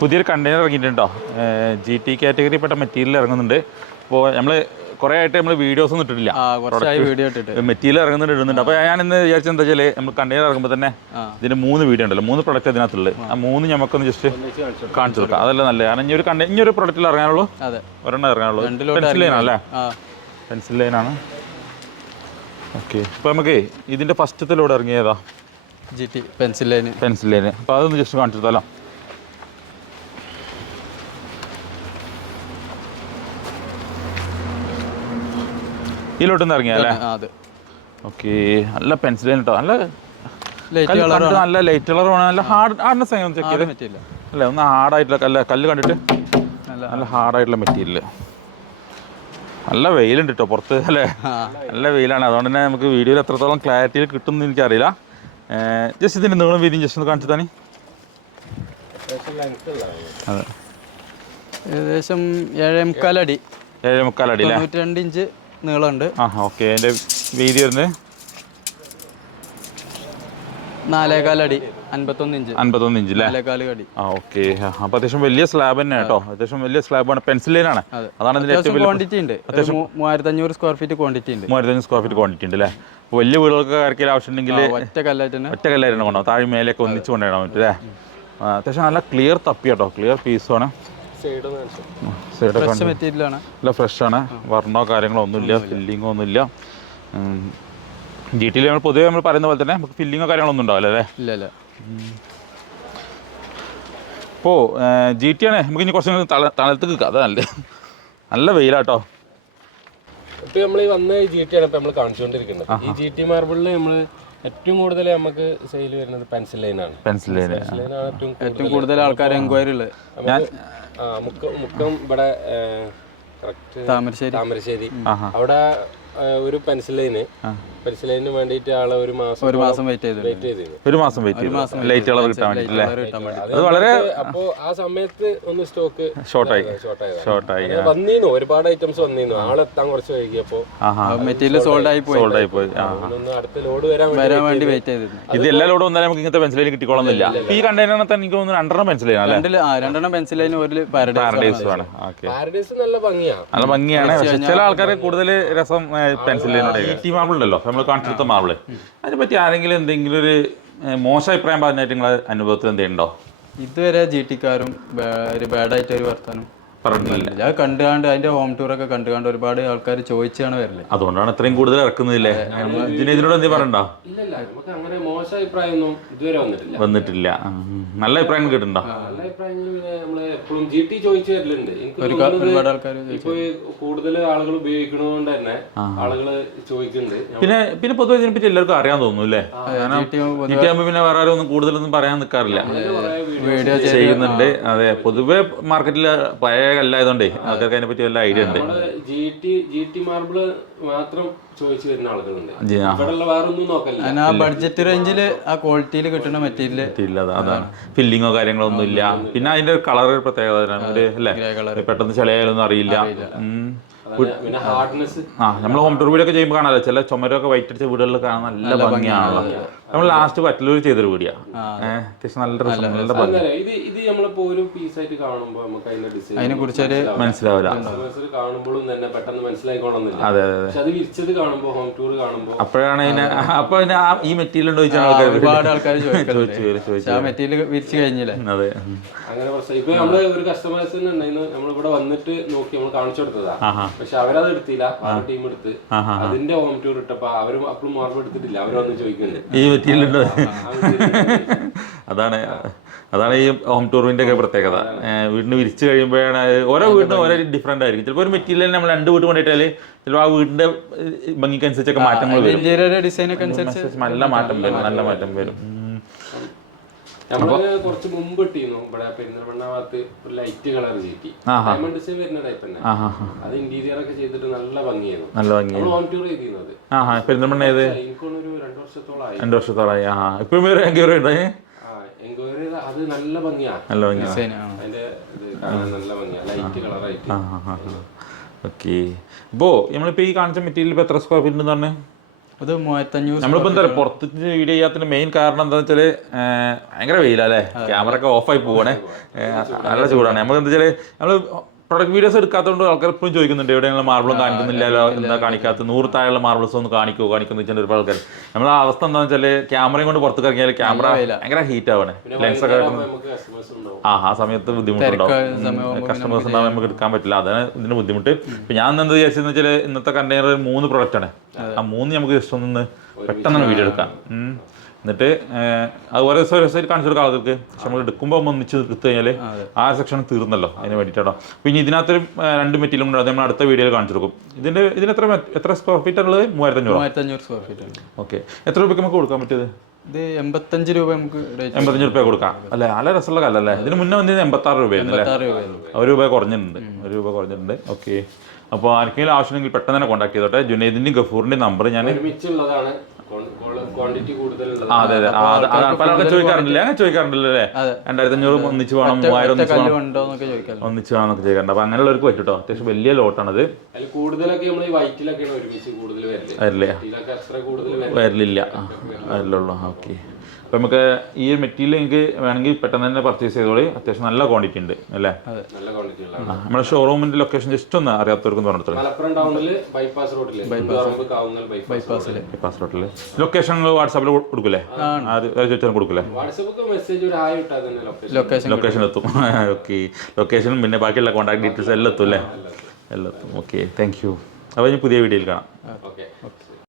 പുതിയൊരു container ഇറങ്ങിയിട്ടുണ്ടോ? GT കാറ്റഗറിപ്പെട്ട material ഇറങ്ങുന്നുണ്ട്. അപ്പോൾ നമ്മൾ കുറേ ആയിട്ട് നമ്മൾ വീഡിയോസ് ഒന്നും ഇട്ടിട്ടില്ല, മെറ്റീരിയൽ ഇടുന്നുണ്ട്. അപ്പോൾ ഞാൻ ഇന്ന് വിചാരിച്ചത് എന്താ വെച്ചാൽ നമ്മൾ കണ്ടെയ്നർ ഇറങ്ങുമ്പോൾ തന്നെ ഇതിന് 3 വീഡിയോ ഉണ്ടല്ലോ, 3 പ്രൊഡക്റ്റ് ഇതിനകത്തുള്ളത്. ആ 3 നമുക്കൊന്ന് ജസ്റ്റ് കാണിച്ചു കൊടുക്കാം. അതല്ല നല്ലത്. കാരണം ഇനിയൊരു പ്രൊഡക്റ്റിൽ ഇറങ്ങാനുള്ളൂ, ഒരെണ്ണം ഇറങ്ങാനുള്ളൂ. പെൻസിൽ ലൈനാണല്ലേ? പെൻസിൽ ലൈനാണ്. ഓക്കെ. ഇപ്പോൾ നമുക്ക് ഇതിൻ്റെ ഫസ്റ്റത്തെ ലോഡ് ഇറങ്ങിയതാ GT പെൻസിൽ ലൈൻ. അപ്പോൾ അതൊന്ന് ജസ്റ്റ് കാണിച്ചു കൊടുത്താലോ. ഈ ലോട്ടൊന്ന് ഇറങ്ങിയല്ലേ? ഓക്കെ. നല്ല പെൻസിൽ ലൈൻ കേട്ടോ, നല്ല ലൈറ്റ് കളറാണ്, നല്ല ഹാർഡ്നെസ് ചെക്ക് ചെയ്ത് അല്ലേ, ഒന്ന് ഹാർഡായിട്ടുള്ള കല്ല് കണ്ടിട്ട് നല്ല ഹാർഡായിട്ടുള്ള മെറ്റീരിയൽ. നല്ല വെയിലുണ്ട് കേട്ടോ പുറത്ത് അല്ലേ, നല്ല വെയിലാണ്. അതുകൊണ്ട് തന്നെ നമുക്ക് വീഡിയോയിൽ എത്രത്തോളം ക്ലാരിറ്റിയിൽ കിട്ടുമെന്ന് എനിക്കറിയില്ല. ജസ്റ്റ് ഇതിൻ്റെ നീളം വീതിയും ജസ്റ്റ് ഒന്ന് കാണിച്ചു തന്നെ. അതെ, ഏകദേശം 7.25 അടി. 7.25 അടി അല്ലേ? 92 ഇഞ്ച് നീളമുണ്ട്. ഓക്കെ. അതിൻ്റെ വീതി വരുന്നത് 4.25 അടി, 51 ഇഞ്ച്. 51 ഇഞ്ച് അല്ലേ? 4.25 അടി. ഓക്കെ. അപ്പോൾ അത്യാവശ്യം വലിയ സ്ലാബ് തന്നെ കേട്ടോ, അത്യാവശ്യം വലിയ സ്ലാബാണ്. പെൻസിൽ ലൈനാണ്. അതാണ് ഇതിൻ്റെ ഏറ്റവും വലിയ ക്വാണ്ടിറ്റി ഉണ്ട്. 3500 സ്ക്വയർ ഫീറ്റ് ക്വാണ്ടിറ്റി ഉണ്ട്. 3500 സ്ക്വയർ ഫീറ്റ് ക്വാണ്ടിറ്റി ഉണ്ട് അല്ലേ? വലിയ വീടുകൾക്ക് ആർക്കെങ്കിലും ആവശ്യമുണ്ടെങ്കിൽ ഒറ്റ കല്ലായിട്ട് കൊണ്ടാവും, താഴെ മേലേക്ക് ഒന്നിച്ച് കൊണ്ടുവരാൻ പറ്റും അല്ലേ? അത്യാവശ്യം നല്ല ക്ലിയർ തപ്പി കേട്ടോ, ക്ലിയർ പീസുമാണ്. സൈഡൊക്കെ മെറ്റീരിയലാണ്, നല്ല ഫ്രഷാണ്. വർണ്ണോ കാര്യങ്ങളോ ഒന്നുമില്ല, ഫില്ലിങ്ങോ ഒന്നുമില്ല. GT നമ്മൾ പൊതുവേ നമ്മൾ പറയുന്ന പോലെ തന്നെ നമുക്ക് ഫില്ലിങ്ങോ കാര്യങ്ങളൊന്നും ഉണ്ടാവില്ല അല്ലേ? ഇല്ല. ഇപ്പോൾ GT ആണ്. നമുക്ക് ഇനി കുറച്ചും തണലത്ത് നിൽക്കാം, അതാ നല്ല വെയിലാട്ടോ. ഇപ്പം നമ്മൾ ഈ വന്ന GT ആണ് ഇപ്പം നമ്മൾ കാണിച്ചുകൊണ്ടിരിക്കുന്നത്. ഈ GT മാർബിളിൽ നമ്മൾ ഏറ്റവും കൂടുതൽ നമുക്ക് സെയിൽ വരുന്നത് പെൻസിൽ ലൈനാണ്. പെൻസിൽ ലൈനാണ് ഏറ്റവും കൂടുതൽ ആൾക്കാർ എൻക്വയറി ഉള്ളത്. മുക്കം ഇവിടെ കറക്റ്റ് താമരശ്ശേരി അവിടെ ഒരു പെൻസിൽ ലൈനിന് വേണ്ടിയിട്ട് ആളെ ഒരു മാസം വെയിറ്റ് ചെയ്തു. ഒരു മാസം വെയിറ്റ് ലൈറ്റ് കളർ കിട്ടാൻ വേണ്ടിയില്ലേ? അത് വളരെ അപ്പോൾ ആ സമയത്ത് ഒന്ന് സ്റ്റോക്ക് ഷോർട്ടായി വന്നീന്നു, ഒരുപാട് ഐറ്റംസ് വന്നീന്നു. ആളെത്താൻ കുറച്ച് വൈകിയപ്പോൾ മെറ്റീരിയൽ സോൾഡ് ആയി പോയി. അടുത്ത ലോഡ് വരാൻ വേണ്ടി വെയിറ്റ് ചെയ്തിരുന്നു. ഇത് എല്ലാ ലോഡും വന്നാലും നമുക്ക് ഇങ്ങനത്തെ പെൻസിൽ ലൈൻ കിട്ടിക്കോളന്നില്ല. ഈ കണ്ടെയ്നറിനകത്ത് എനിക്ക് തോന്നുന്നു 2 പെൻസിൽ ലൈൻ അല്ലേ? 2 പെൻസിൽ ലൈൻ, ഒരു പാരഡൈസ് ആണ്. പാരഡൈസ് നല്ല ഭംഗിയാണ്. പക്ഷെ ചില ആൾക്കാർ കൂടുതൽ രസം പെൻസിൽ ലൈനോട്. GT മാർബിൾ ഉണ്ടല്ലോ നമ്മൾ കാണിച്ചെടുത്ത മാർബിൾ, അതിനെപ്പറ്റി ആരെങ്കിലും എന്തെങ്കിലും ഒരു മോശം അഭിപ്രായം പറഞ്ഞായിട്ട് നിങ്ങളെ അനുഭവത്തിൽ എന്തെങ്കിലുണ്ടോ? ഇതുവരെ GT-ക്കാരും ഒരു ബാഡായിട്ട് ഒരു വർത്താനം പറഞ്ഞില്ല. ഞാൻ കണ്ടുകാണ്ട് അതിന്റെ ഹോം ടൂർ ഒക്കെ കണ്ടുകാണ്ട് ഒരുപാട് ആൾക്കാർ ചോദിച്ചാണ് വരല്. അതുകൊണ്ടാണ് ഇത്രയും കൂടുതൽ ഇറക്കുന്നില്ലേ? ഇതിനോട് എന്തെങ്കിലും പറയണ്ടോ? അങ്ങനെ മോശം അഭിപ്രായമൊന്നും ഇതുവരെ വന്നിട്ടില്ല. നല്ല അഭിപ്രായം കേട്ടിട്ടുണ്ടോ? നല്ല അഭിപ്രായങ്ങൾ നമ്മള് എപ്പോഴും GT ചോദിച്ചു വരലുണ്ട്. ഒരുപാട് ആൾക്കാർ ഇപ്പൊ കൂടുതൽ ആളുകൾ ഉപയോഗിക്കണതുകൊണ്ട് തന്നെ ആളുകള് ചോദിക്കുന്നുണ്ട്. പിന്നെ പൊതുവെ ഇതിനെപ്പറ്റി എല്ലാവർക്കും അറിയാൻ തോന്നുന്നു അല്ലേ? GT ആകുമ്പോൾ പിന്നെ വേറെ ആരും ഒന്നും കൂടുതലൊന്നും പറയാൻ നിൽക്കാറില്ല, വീഡിയോ ചെയ്യുന്നുണ്ട്. അതെ, പൊതുവെ മാർക്കറ്റിൽ പഴയ കല്ലായതുകൊണ്ടേ ആൾക്കാർക്ക് അതിനെ പറ്റി വല്ല ഐഡിയ ഉണ്ട്. GT മാർബിള് മാത്രം ചോദിച്ചു വരുന്ന ആളുകളുണ്ട്. വേറെ ഒന്നും നോക്കല്ല. ബഡ്ജറ്റ് റേഞ്ചിൽ ആ ക്വാളിറ്റിയിൽ കിട്ടുന്ന മെറ്റീരിയൽ അതാണ്. ഫില്ലിങ്ങോ കാര്യങ്ങളോ ഒന്നും ഇല്ല. പിന്നെ അതിന്റെ കളർ പ്രത്യേകത അല്ലേ, പെട്ടെന്ന് ചെളിയാലൊന്നും അറിയില്ല. നമ്മൾ ഹോം ടൂർ വീഡിയോ ഒക്കെ ചെയ്യുമ്പോൾ കാണാമല്ലോ, ചില ചുമരൊക്കെ വൈറ്റ് അടിച്ച വീടുകളിൽ കാണാൻ നല്ല ഭംഗിയാണല്ലോ. നമ്മൾ ലാസ്റ്റ് പറ്റലൂർ ചെയ്തൊരു വീഡിയോ അത്യാവശ്യം നല്ല രസം, നല്ല ഭംഗി. ഇത് നമ്മളിപ്പോ ഒരു പീസായിട്ട് കാണുമ്പോൾ നമുക്ക് അതിനെ കുറിച്ച് മനസ്സിലാവില്ല, കാണുമ്പോഴും തന്നെ പെട്ടെന്ന് മനസ്സിലായിക്കോളന്നില്ല. അതെ, അത് വിരിച്ചത് കാണുമ്പോൾ ഹോം ടൂർ കാണുമ്പോൾ അപ്പോഴാണ് ഈ മെറ്റീരിയൽ ഉണ്ടോ ഒരുപാട് ആൾക്കാർ ചോദിച്ചു. ആ മെറ്റീരിയൽ വിരിച്ചു കഴിഞ്ഞില്ലേ? അതെ, അങ്ങനെ പ്രശ്നം. ഇപ്പൊ നമ്മള് ഒരു കസ്റ്റമേഴ്സ് ഉണ്ടായിരുന്നു, നമ്മളിവിടെ വന്നിട്ട് നോക്കി നമ്മൾ കാണിച്ചു കൊടുത്തതാ. പക്ഷെ അവരത് എടുത്തില്ല, അവരുടെ ടീം എടുത്ത് അതിന്റെ ഹോം ടൂർ ഇട്ടപ്പോ അവരും അപ്പോഴും മാർബിൾ എടുത്തിട്ടില്ല. അവരൊന്നും ചോദിക്കുന്നുണ്ട് ഈ മെറ്റീരിയൽ ഉണ്ടോ. അതാണ് ഈ ഹോം ടൂറിന്റെ ഒക്കെ പ്രത്യേകത. വീടിന് വിരിച്ചു കഴിയുമ്പോഴാണ് ഓരോ വീടിനും ഓരോ ഡിഫറെന്റ് ആയിരിക്കും. ചിലപ്പോൾ ഒരു മെറ്റീരിയൽ നമ്മൾ 2 വീട് കൊണ്ടിട്ടാല് ചിലപ്പോൾ ആ വീടിന്റെ ഭംഗിക്കനുസരിച്ചൊക്കെ മാറ്റങ്ങൾ വരും, നല്ല മാറ്റം വരും. നമ്മള് കുറച്ച് മുമ്പ് ഇട്ടിരുന്നു ഇവിടെ പെരിന്തൽമണ്ണ ഭാഗത്ത് ഒരു light colour GT diamond design വരുന്ന ടൈപ്പ് തന്നെ. അത് ഇന്റീരിയർ ഒക്കെ ചെയ്തിട്ട് നല്ല ഭംഗിയായിരുന്നു. ഹോം ടൂർ ചെയ്തിരുന്നത് പെരിന്തൽമണ്ണ എനിക്കൊരു 2 വർഷത്തോളായി. ഇപ്പോഴും എൻക്വയറി എൻക്വയറി അത് നല്ല ഭംഗിയാണ്, അതിന്റെ നല്ല ഭംഗിയാണ്, ലൈറ്റ് കളറായിട്ട്. ഓക്കെ. ഇപ്പോൾ നമ്മളിപ്പോൾ ഈ കാണിച്ച മെറ്റീരിയൽ ഇപ്പോൾ എത്ര സ്ക്വയർ ഫീറ്റ് എന്ന് പറഞ്ഞാൽ അത് 3500 നമ്മളിപ്പോൾ എന്താ പറയുക പുറത്ത് വീഡിയോ ചെയ്യാത്തതിന്റെ മെയിൻ കാരണം എന്താണെന്ന് വെച്ചാൽ ഭയങ്കര വെയിലല്ലേ, ക്യാമറ ഒക്കെ ഓഫായി പോവാണ്, നല്ല ചൂടാണ്. നമുക്ക് എന്താ വെച്ചാൽ നമ്മൾ പ്രൊഡക്റ്റ് വീഡിയോസ് എടുക്കാത്തതുകൊണ്ട് ആൾക്കാർ എപ്പോഴും ചോദിക്കുന്നുണ്ട് എവിടെ നിങ്ങൾ മാർബിളും കാണിക്കുന്നില്ലല്ലോ, എന്താ കാണിക്കാത്ത 100 താഴെയുള്ള മാർബിൾസ് ഒന്ന് കാണിക്കുമെന്ന് വെച്ചാൽ ഒരുപാട് ആൾക്കാർ. നമ്മളെ അവസ്ഥ എന്താണെന്ന് വെച്ചാൽ ക്യാമറയും കൊണ്ട് പുറത്ത് ഇറങ്ങിയാൽ ക്യാമറ ഭയങ്കര ഹീറ്റ് ആവണേ, ലെൻസ് ഒക്കെ ആ സമയത്ത് ബുദ്ധിമുട്ടുണ്ടാവും, കസ്റ്റമേഴ്സ് ഉണ്ടാവും, നമുക്ക് എടുക്കാൻ പറ്റില്ല, അതാണ് ഇതിന്റെ ബുദ്ധിമുട്ട്. ഇപ്പം ഞാൻ എന്താ വിചാരിച്ചെന്ന് വെച്ചാൽ ഇന്നത്തെ കണ്ടെയ്നർ 3 പ്രൊഡക്റ്റാണ്, ആ 3 നമുക്ക് ജസ്റ്റ് ഒന്ന് പെട്ടെന്ന് വീഡിയോ എടുക്കാം. എന്നിട്ട് അത് ഓരോ ദിവസം കാണിച്ചു കൊടുക്കാം ആളുകൾക്ക്. പക്ഷെ നമ്മൾ എടുക്കുമ്പോൾ ഒന്നിച്ച് എടുത്തു കഴിഞ്ഞാൽ ആ സെക്ഷൻ തീർന്നല്ലോ, അതിന് വേണ്ടിയിട്ടാണോ. പിന്നെ ഇതിനകത്തൊരു 2 മെറ്റീരിയലും ഉണ്ട്, അത് നമ്മൾ അടുത്ത വീഡിയോയിൽ കാണിച്ചു കൊടുക്കും. ഇതിന് എത്ര സ്ക്വയർ ഫീറ്റ് ഉള്ളത്? 3500 സ്ക്വയർ ഫീറ്റ്. ഓക്കെ. എത്ര രൂപയ്ക്ക് നമുക്ക് കൊടുക്കാൻ പറ്റിയത്? ഇത് 85 രൂപ നമുക്ക് 85 രൂപ കൊടുക്കാം അല്ലേ? നല്ല രസമുള്ള കല്ലല്ലേ. ഇതിന് മുന്നേ വന്നത് 86 രൂപയായിരുന്നു അല്ലേ? 1 രൂപ കുറഞ്ഞിട്ടുണ്ട്. ഓക്കെ. അപ്പോൾ ആർക്കെങ്കിലും ആവശ്യമുണ്ടെങ്കിൽ പെട്ടെന്ന് തന്നെ കോൺടാക്ട് ചെയ്തോട്ടെ. ജുനൈദിന്റെയും ഗഫൂറിന്റെയും നമ്പർ ഞാൻ അതെ പല ആൾക്കാർ ചോദിക്കാറുണ്ടല്ലേ 2500 ഒന്നിച്ച് വേണം, 3000 ഒന്നിച്ച് വേണമെന്നൊക്കെ ചോദിക്കാറുണ്ട്. അപ്പൊ അങ്ങനെയുള്ളവർക്ക് പറ്റൂട്ടോ. അത്യാവശ്യം വലിയ ലോട്ടാണത്. വരില്ല. ഓക്കെ. അപ്പം നമുക്ക് ഈ ഒരു മെറ്റീരിയൽ എനിക്ക് വേണമെങ്കിൽ പെട്ടെന്ന് തന്നെ പർച്ചേസ് ചെയ്തോളി. അത്യാവശ്യം നല്ല ക്വാണ്ടിറ്റി ഉണ്ട് അല്ലേ? നമ്മുടെ ഷോറൂമിന്റെ ലൊക്കേഷൻ ജസ്റ്റ് ഒന്ന് അറിയാത്തവർക്ക് പറഞ്ഞിട്ട് ബൈപ്പാസ് റോഡില് ലൊക്കേഷൻ വാട്സാപ്പിൽ കൊടുക്കൂലേ? ചോദിച്ചാൽ കൊടുക്കൂലേ? ലൊക്കേഷൻ എത്തും. ഓക്കെ. ലൊക്കേഷനും പിന്നെ ബാക്കിയുള്ള കോൺടാക്ട് ഡീറ്റെയിൽസ് എല്ലാം എത്തും അല്ലേ? എല്ലാം എത്തും. Okay, thank you. അപ്പോൾ ഇനി പുതിയ വീഡിയോയിൽ കാണാം.